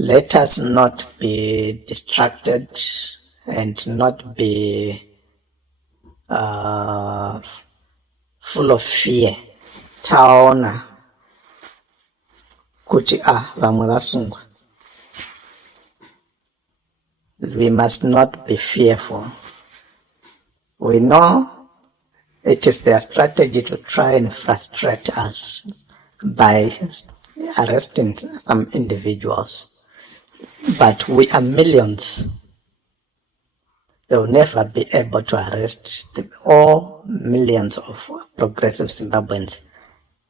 Let us not be distracted and not be full of fear. Taona kuti vamwe vasungwa. We must not be fearful. We know it is their strategy to try and frustrate us by arresting some individuals. But we are millions. They will never be able to arrest all millions of progressive Zimbabweans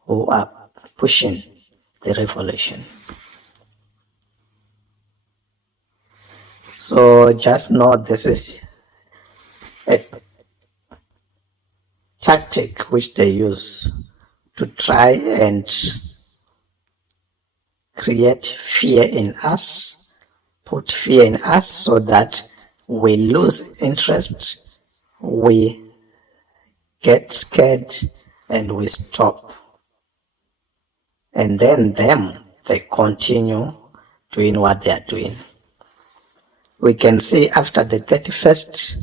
who are pushing the revolution. So just know this is a tactic which they use to try and create fear in us, put fear in us so that we lose interest, we get scared, and we stop. And then they continue doing what they are doing. We can see after the 31st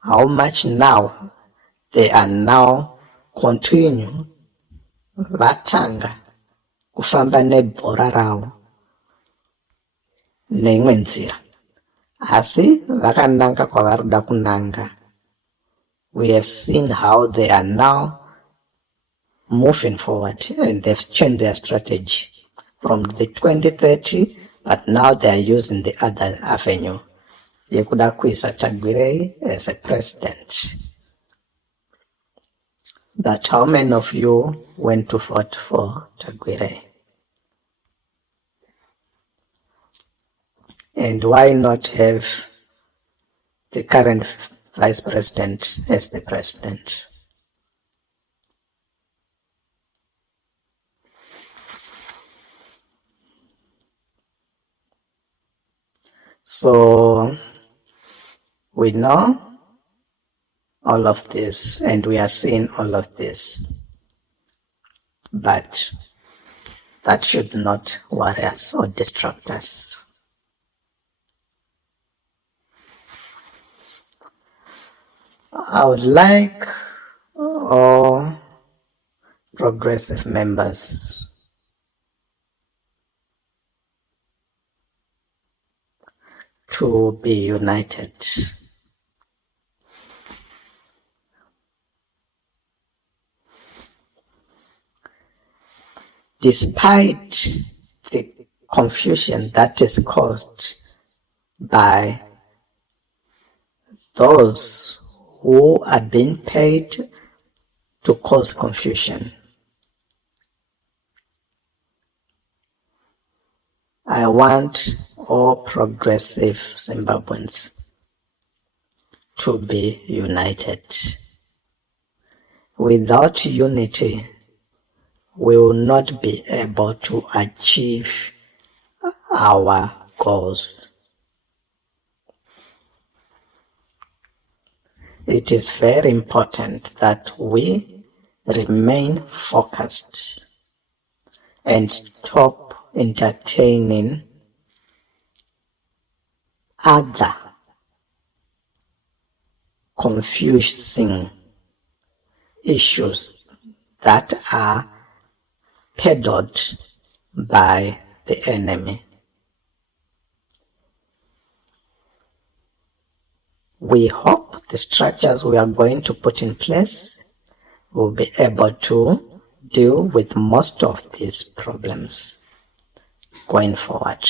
how much now they are now continue vatanga kufamba nebhora ravo neimwe nzira asi vakananga kwavarikuda kunanga. We have seen how they are now moving forward and they've changed their strategy from the 2030, but now they are using the other avenue. Yekuda kuisa Tagwirei as a president. But how many of you went to vote for Tagwirei? And why not have the current vice president as the president? So we know all of this and we are seeing all of this, but that should not worry us or distract us. I would like all progressive members to be united. Despite the confusion that is caused by those who are being paid to cause confusion, I want all progressive Zimbabweans to be united. Without unity, we will not be able to achieve our goals. It is very important that we remain focused and stop entertaining other confusing issues that are peddled by the enemy. We hope the structures we are going to put in place will be able to deal with most of these problems going forward.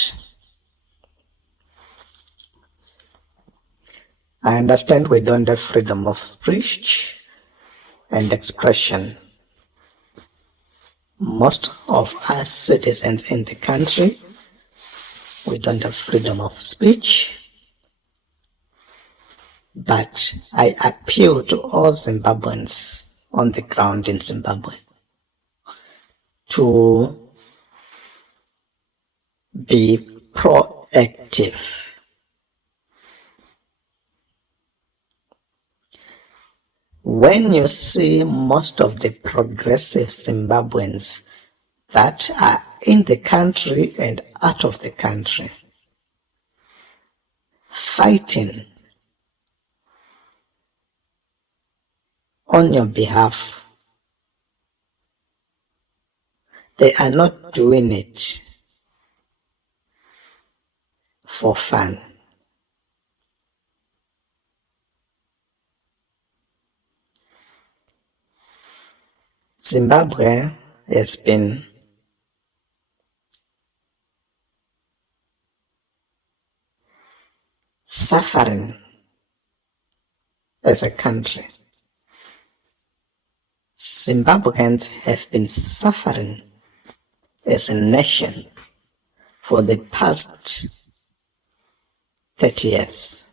I understand we don't have freedom of speech and expression. Most of us citizens in the country, we don't have freedom of speech. But I appeal to all Zimbabweans on the ground in Zimbabwe to be proactive. When you see most of the progressive Zimbabweans, that are in the country and out of the country, fighting on your behalf. They are not doing it for fun. Zimbabwe has been suffering as a country. Zimbabweans have been suffering as a nation for the past 30 years.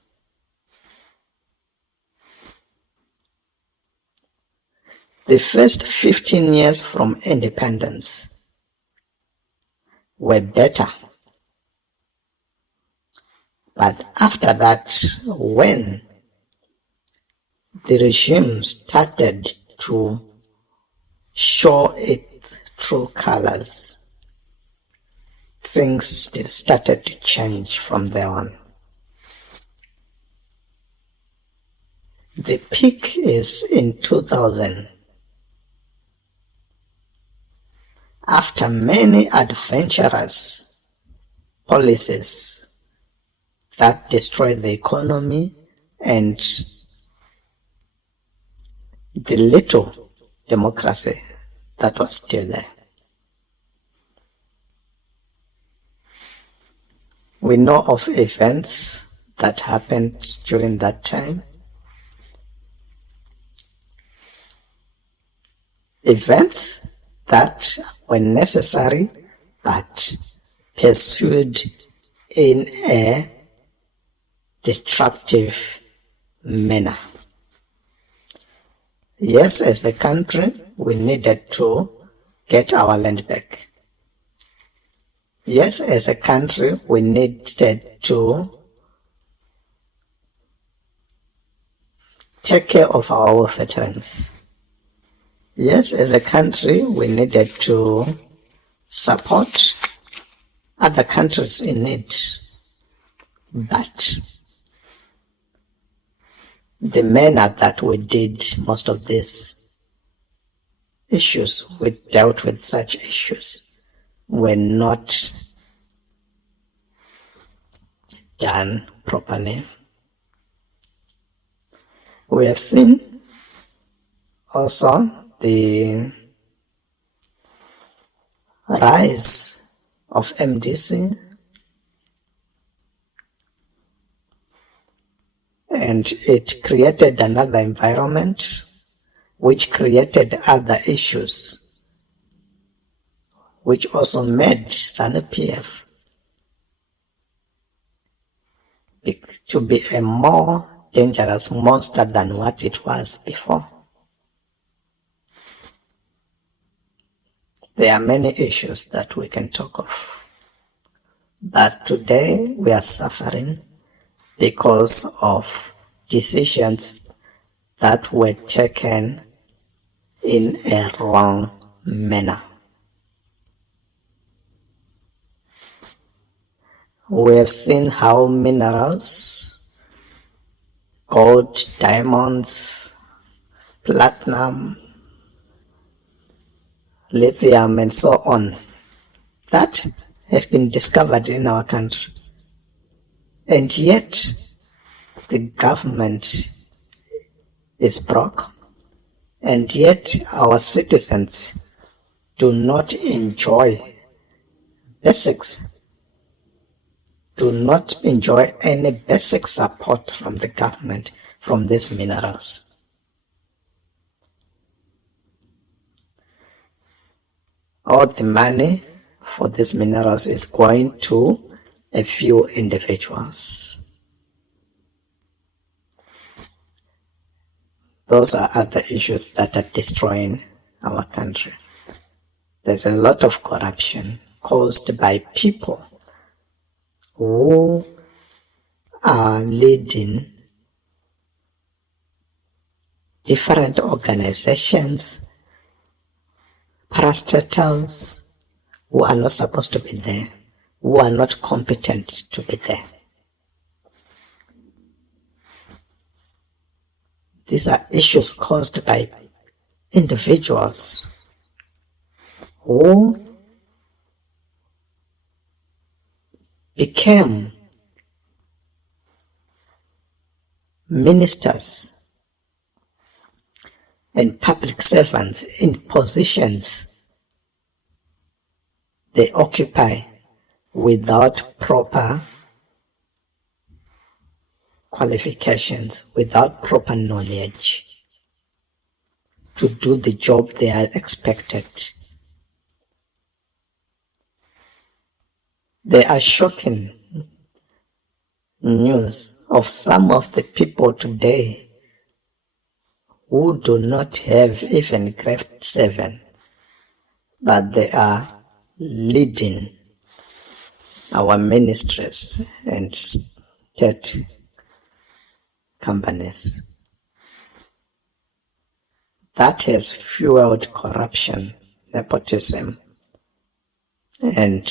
The first 15 years from independence were better. But after that, when the regime started to show its true colors, things started to change from there on. The peak is in 2000. After many adventurous policies that destroyed the economy and the little democracy that was still there. We know of events that happened during that time. Events that were necessary but pursued in a destructive manner. Yes, as a country, we needed to get our land back. Yes, as a country, we needed to take care of our veterans. Yes, as a country, we needed to support other countries in need. But the manner that we did most of these issues, we dealt with such issues, were not done properly. We have seen also the rise of MDC and it created another environment which created other issues which also made ZANU-PF to be a more dangerous monster than what it was before. There are many issues that we can talk of, but today we are suffering because of decisions that were taken in a wrong manner. We have seen how minerals, gold, diamonds, platinum, lithium and so on, that have been discovered in our country. And yet, the government is broke, and yet our citizens do not enjoy basics, do not enjoy any basic support from the government from these minerals. All the money for these minerals is going to a few individuals. Those are other issues that are destroying our country. There's a lot of corruption caused by people who are leading different organizations, parastatals, who are not supposed to be there, who are not competent to be there. These are issues caused by individuals who became ministers and public servants in positions they occupy without proper qualifications, without proper knowledge to do the job they are expected. There are shocking news of some of the people today who do not have even grade 7, but they are leading our ministries and state companies. That has fueled corruption, nepotism, and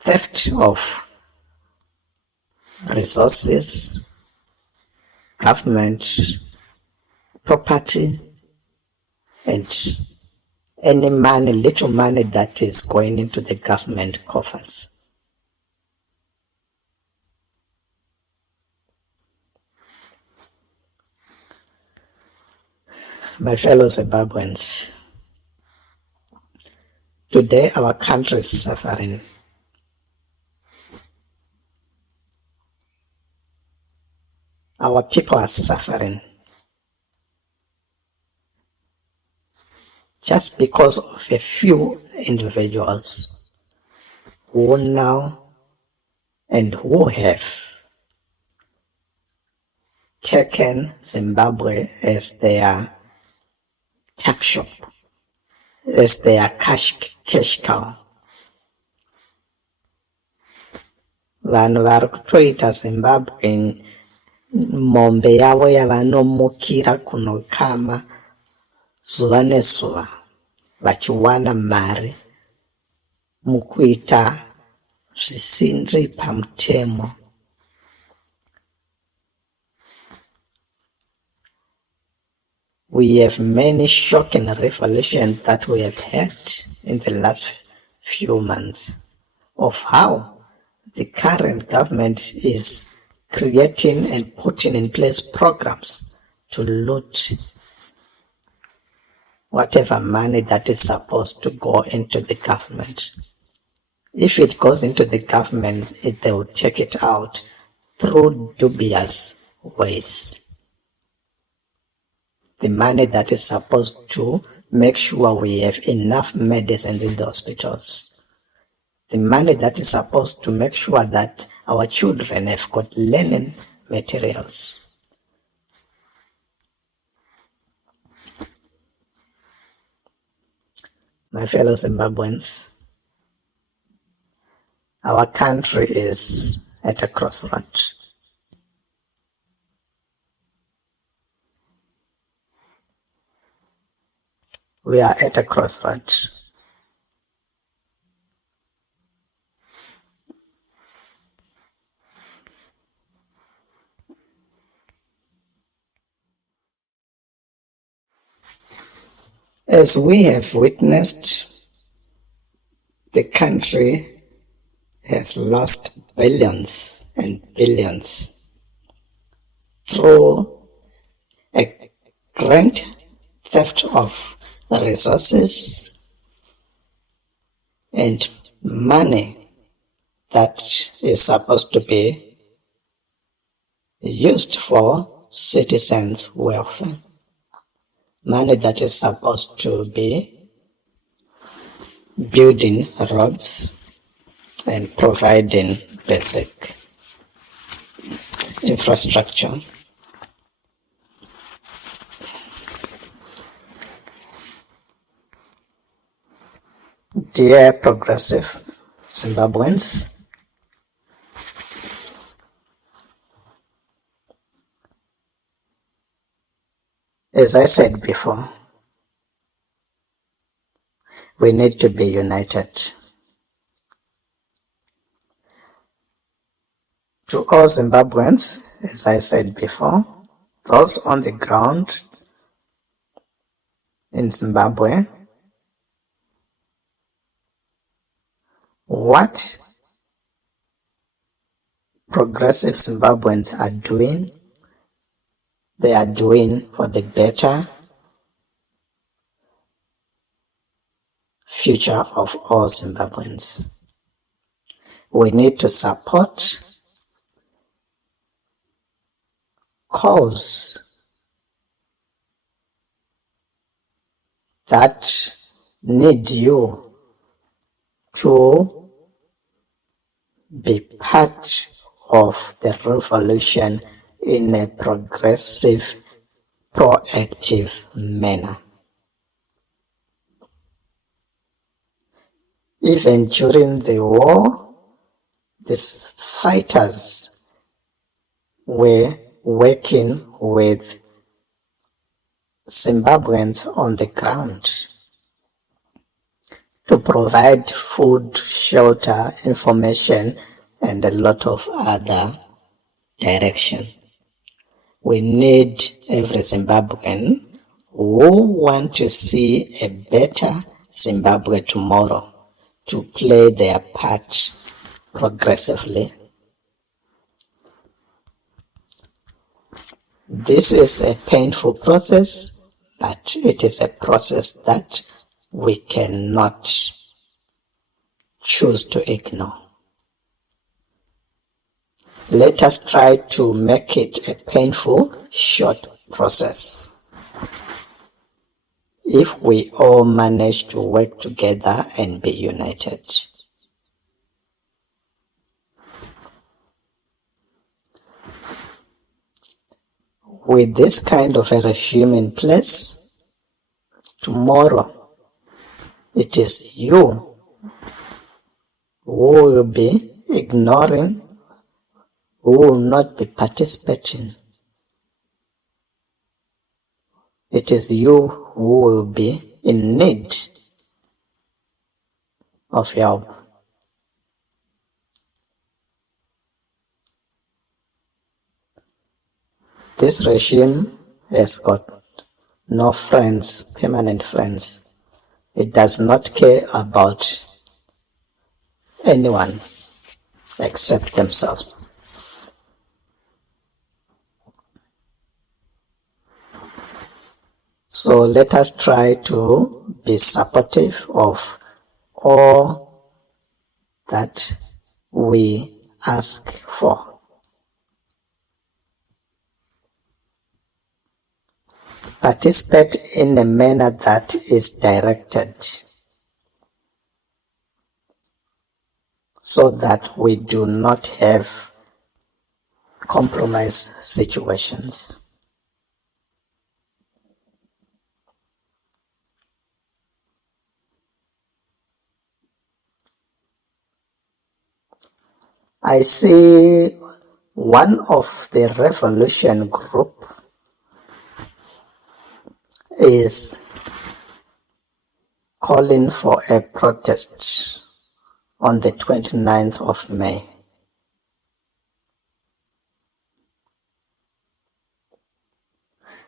theft of resources, government property, and any money, little money that is going into the government coffers. My fellow Zimbabweans, today our country is suffering. Our people are suffering just because of a few individuals who now and who have taken Zimbabwe as their tuck shop, as their cash cow. Vanhu vari kutoita Zimbabwe mombe yavo yavanomukira kunokama zuva nezuva vachiwana mari mukuita zvisindri pamutemo. We have many shocking revelations that we have had in the last few months of how the current government is creating and putting in place programs to loot whatever money that is supposed to go into the government. If it goes into the government, they will check it out through dubious ways. The money that is supposed to make sure we have enough medicine in the hospitals. The money that is supposed to make sure that our children have got learning materials. My fellow Zimbabweans, our country is at a crossroads. We are at a crossroads. As we have witnessed, the country has lost billions and billions through a grand theft of resources and money that is supposed to be used for citizens' welfare. Money that is supposed to be building roads and providing basic infrastructure. Dear progressive Zimbabweans, as I said before, We need to be united. To all Zimbabweans, as I said before, those on the ground in Zimbabwe, what progressive Zimbabweans are doing, they are doing for the better future of all Zimbabweans. We need to support cause that need you to be part of the revolution in a progressive, proactive manner. Even during the war, these fighters were working with Zimbabweans on the ground to provide food, shelter, information, and a lot of other direction. We need every Zimbabwean who want to see a better Zimbabwe tomorrow to play their part progressively. This is a painful process, but it is a process that we cannot choose to ignore. Let us try to make it a painful, short process. If we all manage to work together and be united. With this kind of a regime in place, tomorrow it is you who will be ignoring, who will not be participating. It is you who will be in need of help. This regime has got no friends, permanent friends. It does not care about anyone except themselves. So let us try to be supportive of all that we ask for. Participate in a manner that is directed so that we do not have compromise situations. I see one of the revolution group is calling for a protest on the 29th of May.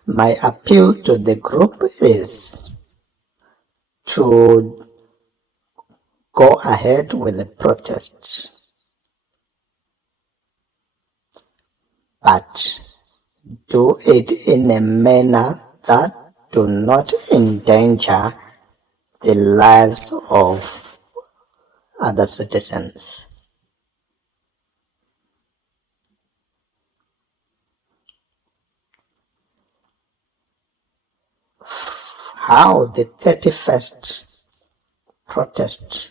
My appeal to the group is to go ahead with the protest, but do it in a manner that do not endanger the lives of other citizens. How the 31st protest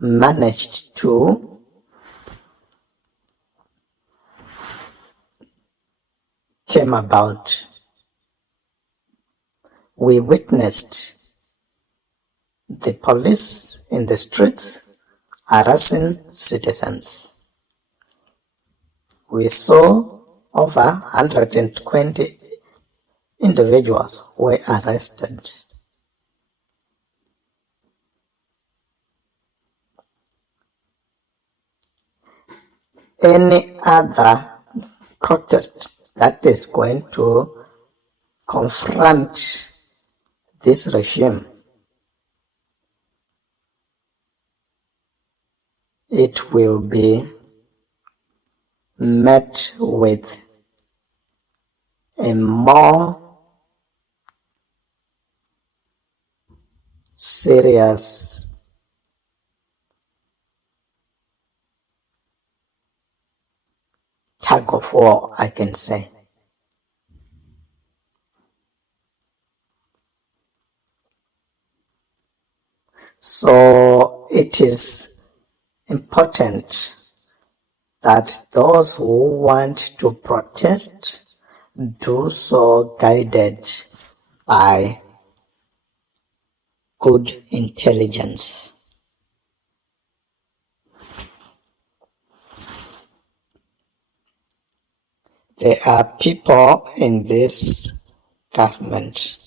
managed to came about. We witnessed the police in the streets harassing citizens. We saw over 120 individuals were arrested. any other protest that is going to confront this regime, it will be met with a more serious tug of war, I can say. So it is important that those who want to protest do so guided by good intelligence. There are people in this government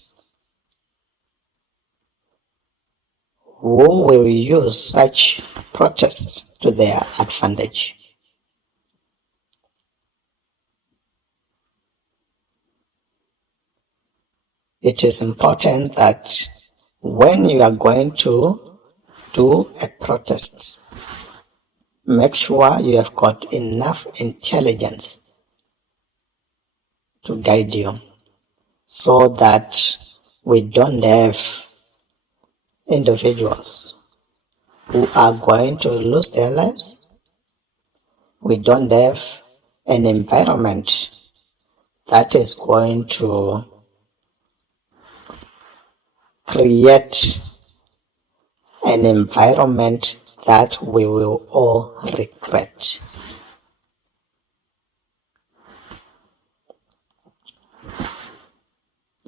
who will use such protests to their advantage. It is important that when you are going to do a protest, make sure you have got enough intelligence to guide you so that we don't have individuals who are going to lose their lives. We don't have an environment that is going to create an environment that we will all regret.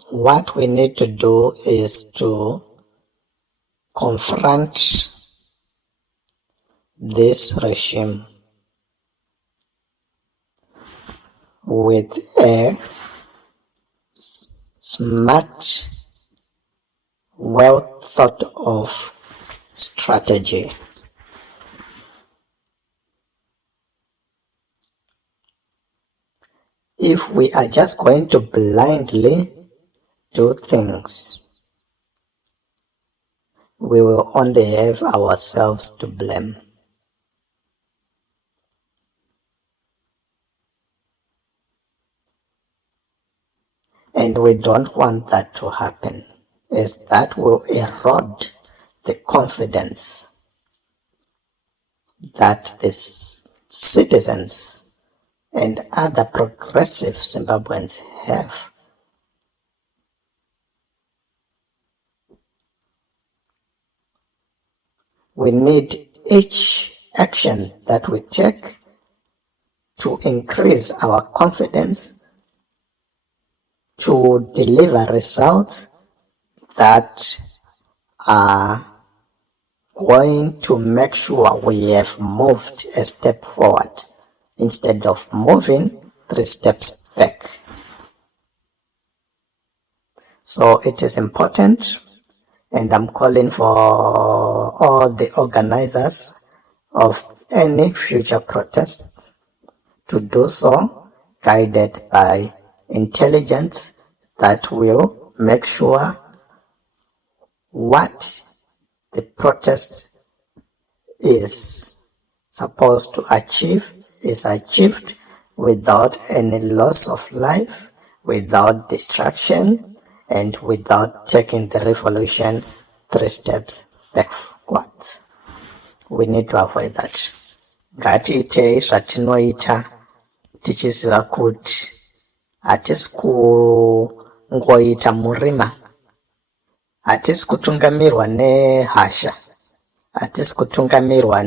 What we need to do is to confront this regime with a smart, well thought of strategy. If we are just going to blindly do things, we will only have ourselves to blame. And we don't want that to happen, as that will erode the confidence that the citizens and other progressive Zimbabweans have. We need each action that we take to increase our confidence, to deliver results that are going to make sure we have moved a step forward instead of moving 3 steps back. So it is important, and I'm calling for all the organizers of any future protests to do so guided by intelligence that will make sure what the protest is supposed to achieve is achieved without any loss of life, without distraction, and without taking the revolution 3 steps backwards. We need to avoid that. Ngatiitei zvatinoita tichiziva kuti hatisi kungoita murima, hatisi kutungamirwa nehasha, hatisi kutungamirwa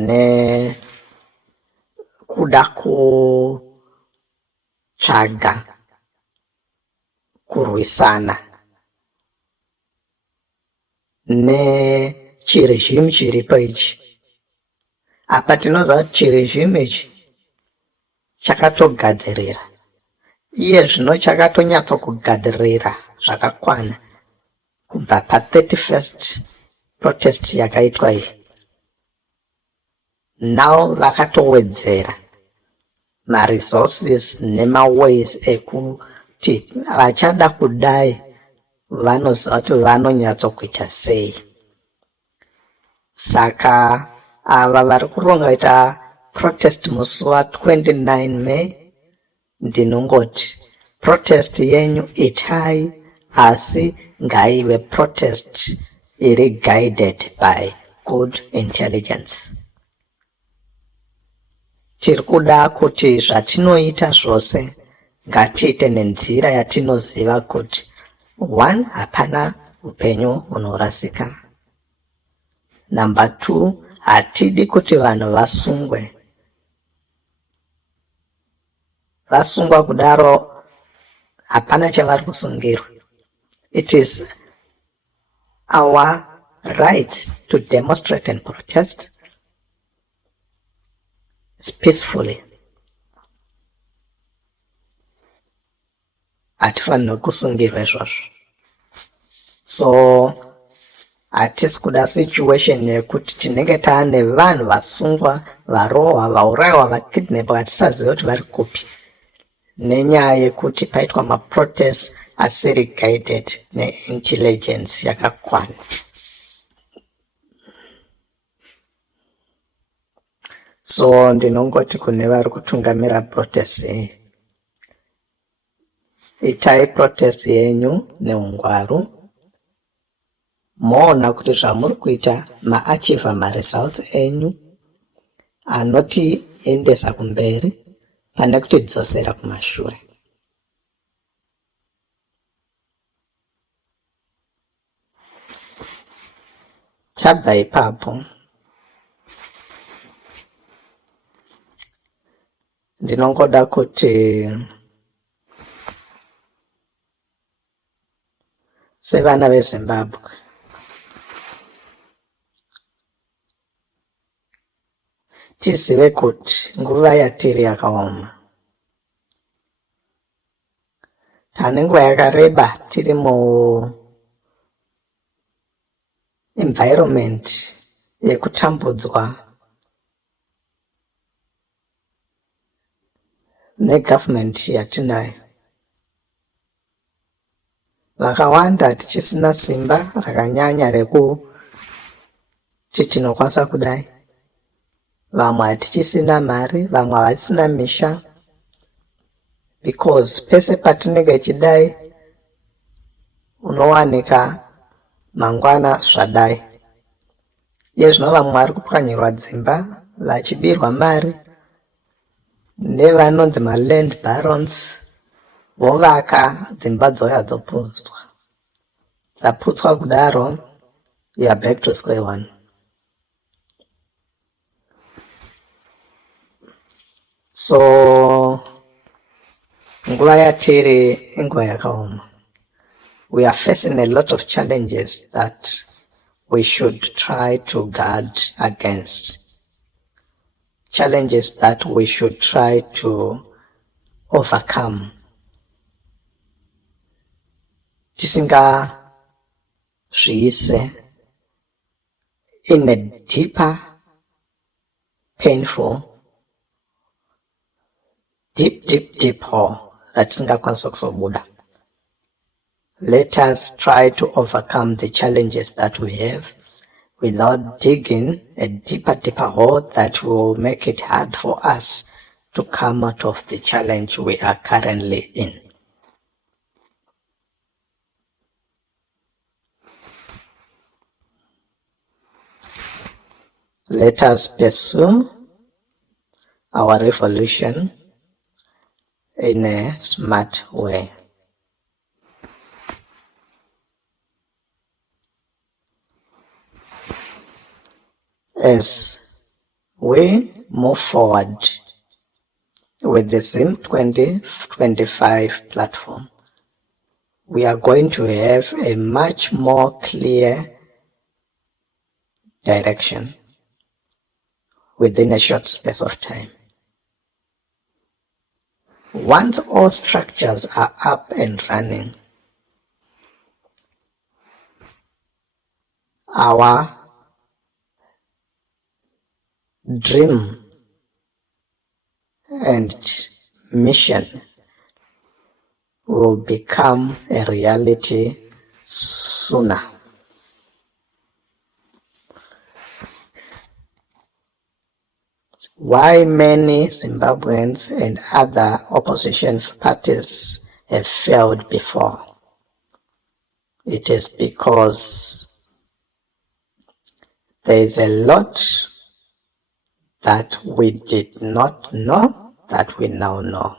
kuda kutsvaga kurwisana nechirezhimu chiripo ichi. Apa tinoziva kuti chirezhimu ichi chakatogadzirira, iye zvino chakatonyatsokugadhirira zvakakwana kubva pa31st protest yakaitwa iyi. Now vakatowedzera ma-resources nema-ways ekuti vachada kudai vanoziva kuti vanonyatsokuita sei. Saka ava vari kuronga ita protest musi wa29 May, ndinongoti protest yenyu itai, asi ngaive protest iri guided by good intelligence. Tiri kuda kuti zvatinoita zvose ngatiite nenzira yatinoziva kuti 1, hapana upenyu hunorasika. Number 2, hatidi kuti vanhu vasungwa kudaro hapana chavari kusungirwa. It is our right to demonstrate and protest peacefully. Hatifanirwi kusungirwa izvozvo. So hatisi kuda situation yekuti tinenge taane vanhu vasungwa, varohwa, vaurayiwa, vakidnapwa hatisaziva kuti vari kupi, nenyaya yekuti paitwa maprotest asiri guided neintelligence yakakwana. So ndinongoti kune vari kutungamira protest iyi, itai protest yenyu neungwaru. Moona kuti zvamuri kuita maachieva maresults enyu anotiendesa kumberi pane kutidzosera kumashure. Tabva ipapo ndinongoda kuti sevana veZimbabwe tizive kuti nguva yatiri yakaoma. Tane nguva yakareba tiri environment yekutambudzwa negovernment yatinayo. Vakawanda tichisina simba rakanyanya rekuti tinokwanisa kudai. Vamwe hatichisina mari, vamwe havasina misha, because pese patinenge chidai unowanika mangwana zvadai. Yezvino vamwe vari kupwanyirwa dzimba vachibirwa mari nevanonzi maland barons, vovaka dzimba dzouya dzoputswa. Dzaputswa kudaro, you are back to square one. So nguva yatiri inguva yakaoma. We are facing a lot of challenges that we should try to guard against. Challenges that we should try to overcome. Tisinga zviise in a deeper, painful, deep hole ratisingakwanisa kuzobuda. Let us try to overcome the challenges that we have without digging a deeper hole that will make it hard for us to come out of the challenge we are currently in. Let us pursue our revolution in a smart way. As we move forward with the Zim2025 platform, we are going to have a much more clear direction within a short space of time. Once all structures are up and running, our dream Zimbabwean mission will become a reality sooner. Why many Zimbabweans and other opposition parties have failed before? It is because there is a lot that we did not know that we now know.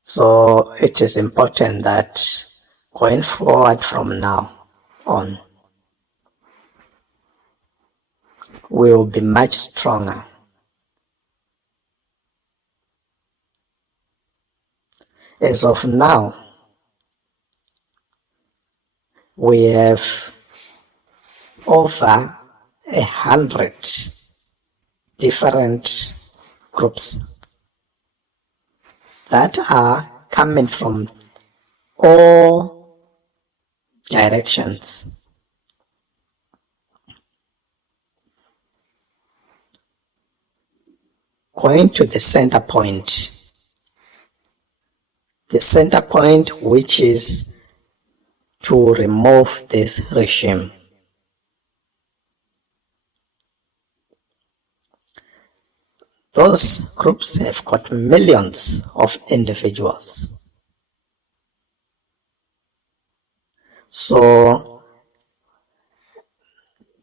So it is important that going forward from now on, we will be much stronger. As of now, we have over 100 different groups that are coming from all directions. Going to the center point which is to remove this regime. Those groups have got millions of individuals. So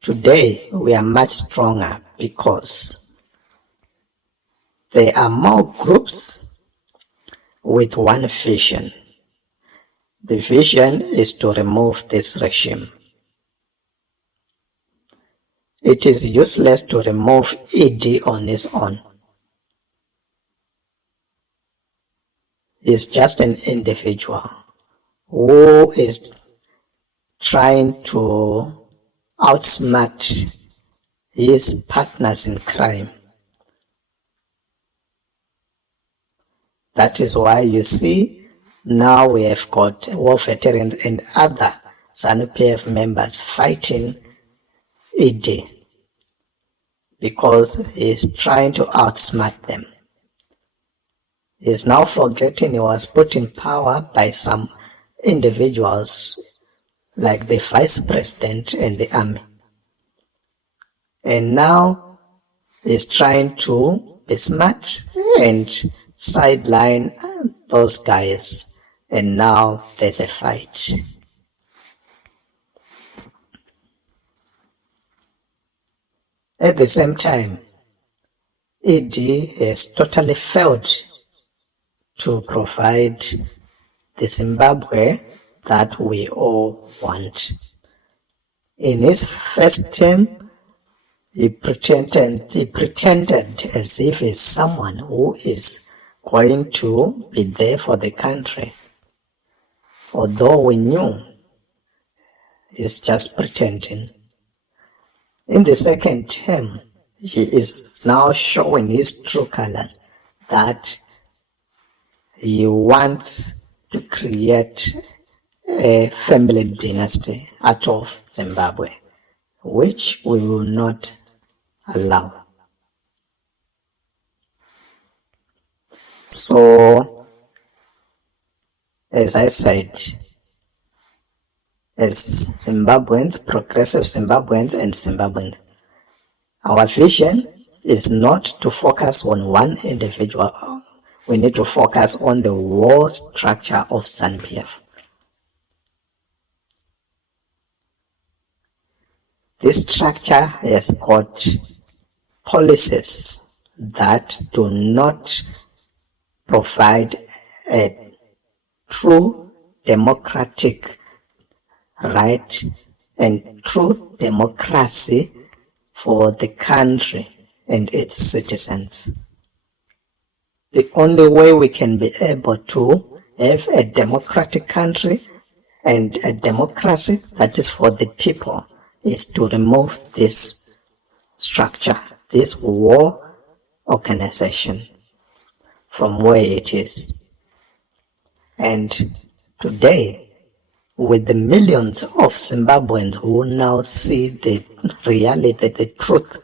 today we are much stronger because there are more groups with one vision. The vision is to remove this regime. It is useless to remove ED on its own. He's just an individual who is trying to outsmart his partners in crime. That is why you see now we have got war veterans and other ZANU-PF members fighting ED because he is trying to outsmart them. He is now forgetting he was put in power by some individuals like the vice president and the army. And now he is trying to be smart and sideline those guys. And now there's a fight. At the same time, ED has totally failed to provide the Zimbabwe that we all want. In his first term, he pretended as if he's someone who is going to be there for the country, although we knew he's just pretending. In the second term, he is now showing his true colors, that he wants to create a family dynasty out of Zimbabwe, which we will not allow. So, as I said, as Zimbabweans, progressive Zimbabweans and Zimbabweans, our vision is not to focus on one individual. We need to focus on the whole structure of ZANU-PF. This structure has got policies that do not provide a true democratic right and true democracy for the country and its citizens. The only way we can be able to have a democratic country and a democracy that is for the people is to remove this structure, this war organization from where it is. And today with the millions of Zimbabweans who now see the reality, the truth,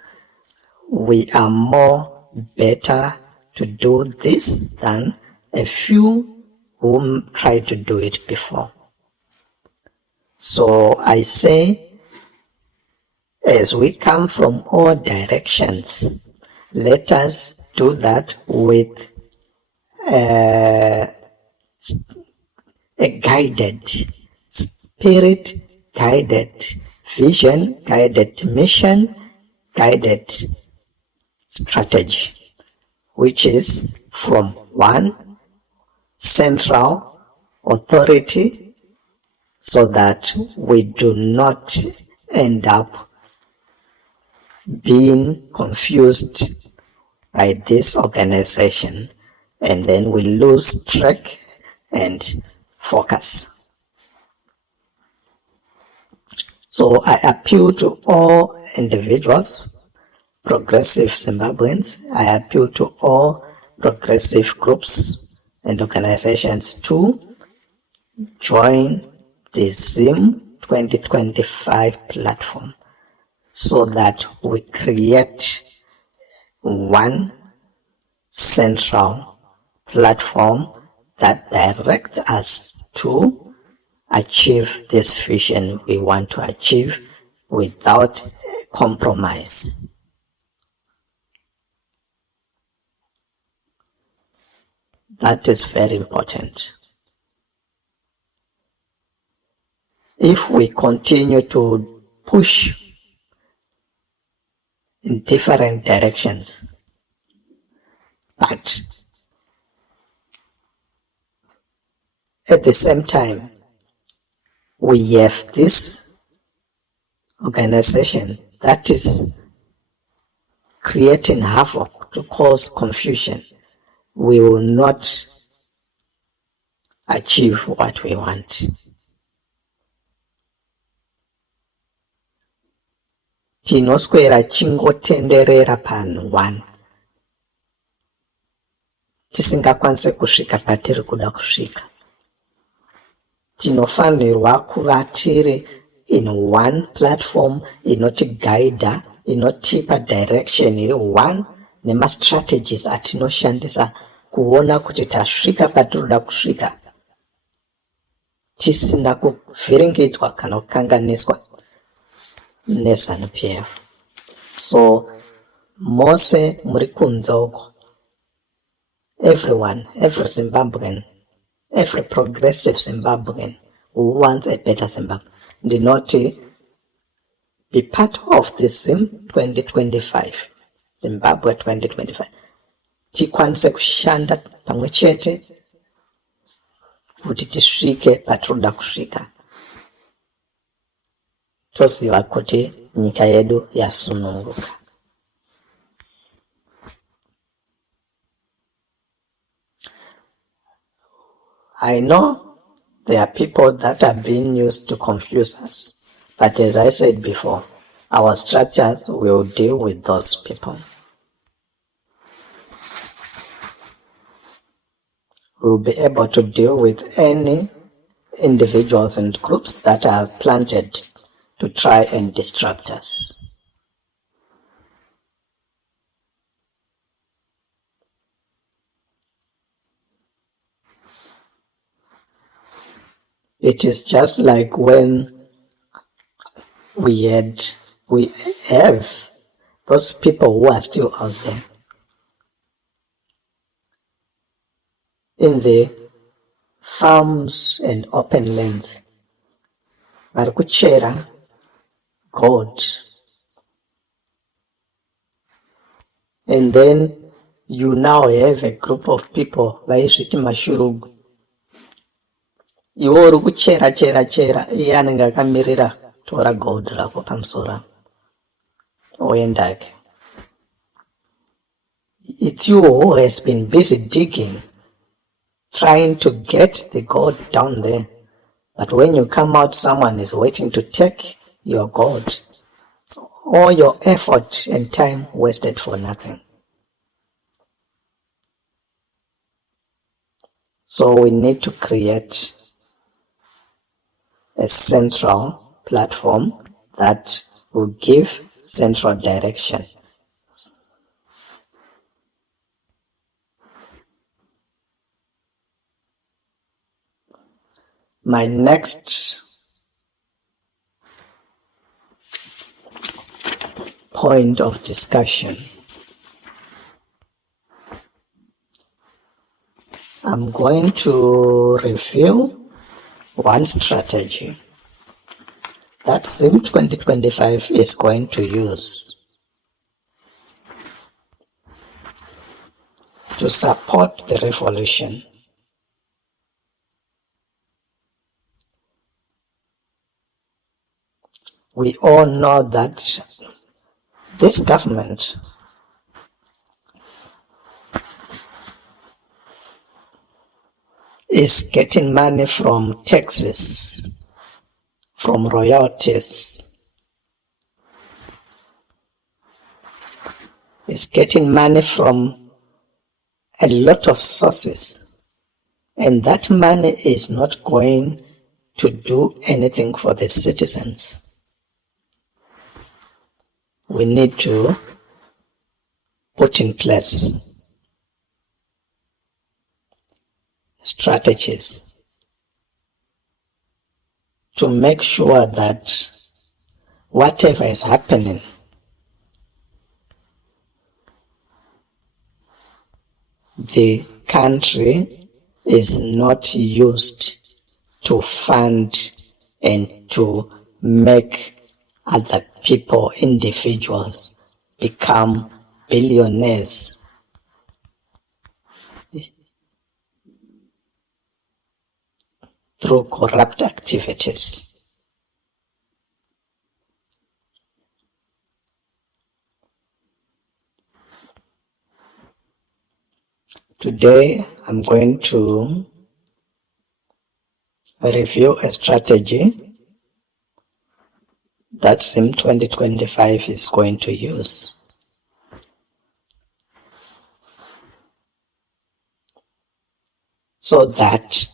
we are more better to do this than a few who tried to do it before. So I say, as we come from all directions, let us do that with a guided spirit, guided vision, guided mission, guided strategy, which is from one central authority, so that we do not end up being confused by this organization, and then we lose track and focus. So I appeal to all individuals, progressive Zimbabweans. I appeal to all progressive groups and organizations to join the Zim2025 platform, so that we create one central platform that directs us to achieve this vision we want to achieve without compromise. That is very important. If we continue to push in different directions, but at the same time we have this organization that is creating havoc to cause confusion, we will not achieve what we want. Tinoswera chingotenderera panhu one, tisingakwanise kusvika patiri kuda kusvika. Tinofanirwa kuva tiri in one platform inotigaida, inotipa direction iri one, nemastrategies atinoshandisa kuona kuti tasvika patinoda kusvika tisina kuvhiringidzwa kana kukanganiswa neZANU-PF. So mose muri kunze uko, everyone, every Zimbabwean, every progressive Zimbabwean who wants a better Zimbabwe, did not be part of the Zim2025, Zimbabwe 2025. Tikwanise kushanda pamwe chete kuti tisvike patinoda kusvika. Toziva kuti nyika yedu yasununguka. I know there are people that are being used to confuse us, but as I said before, our structures will deal with those people. We'll be able to deal with any individuals and groups that are planted to try and distract us. It is just like when we have those people who are still out there in the farms and open lands, vari kuchera gold, and then you now have a group of people vaizviti mashurugu. Iwo uri kuchera chera iye anenge akamirira tora gold rako pamusoro oendake. It's you who has been busy digging, trying to get the gold down there, but when you come out, someone is waiting to take your gold. All your effort and time wasted for nothing. So we need to create a central platform that will give central direction. My next point of discussion, I'm going to review one strategy that Zim2025 is going to use to support the revolution. We all know that this government is getting money from taxes, from royalties. It's getting money from a lot of sources, and that money is not going to do anything for the citizens. We need to put in place strategies to make sure that whatever is happening, the country is not used to fund and to make other people, individuals, become billionaires. Through corrupt activities. Today, I'm going to review a strategy that Zim2025 is going to use so that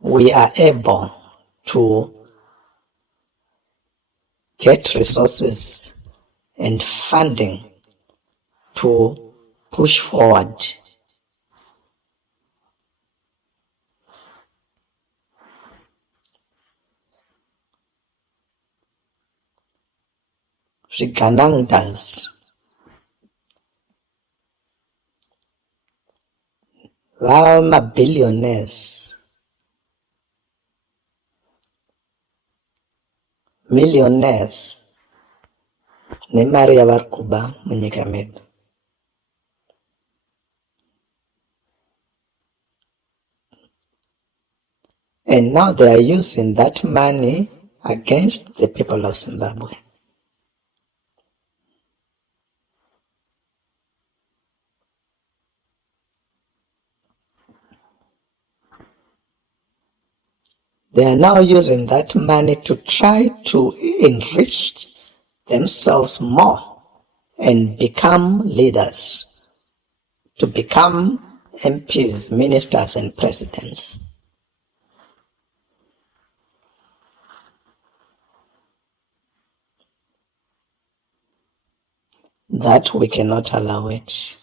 we are able to get resources and funding to push forward Riganandas vama-billionaires, millionaires nemari yavari kuba munyika medu. And now they are using that money against the people of Zimbabwe. They are now using that money to try to enrich themselves more and become leaders, to become MPs, ministers, and presidents. That we cannot allow it.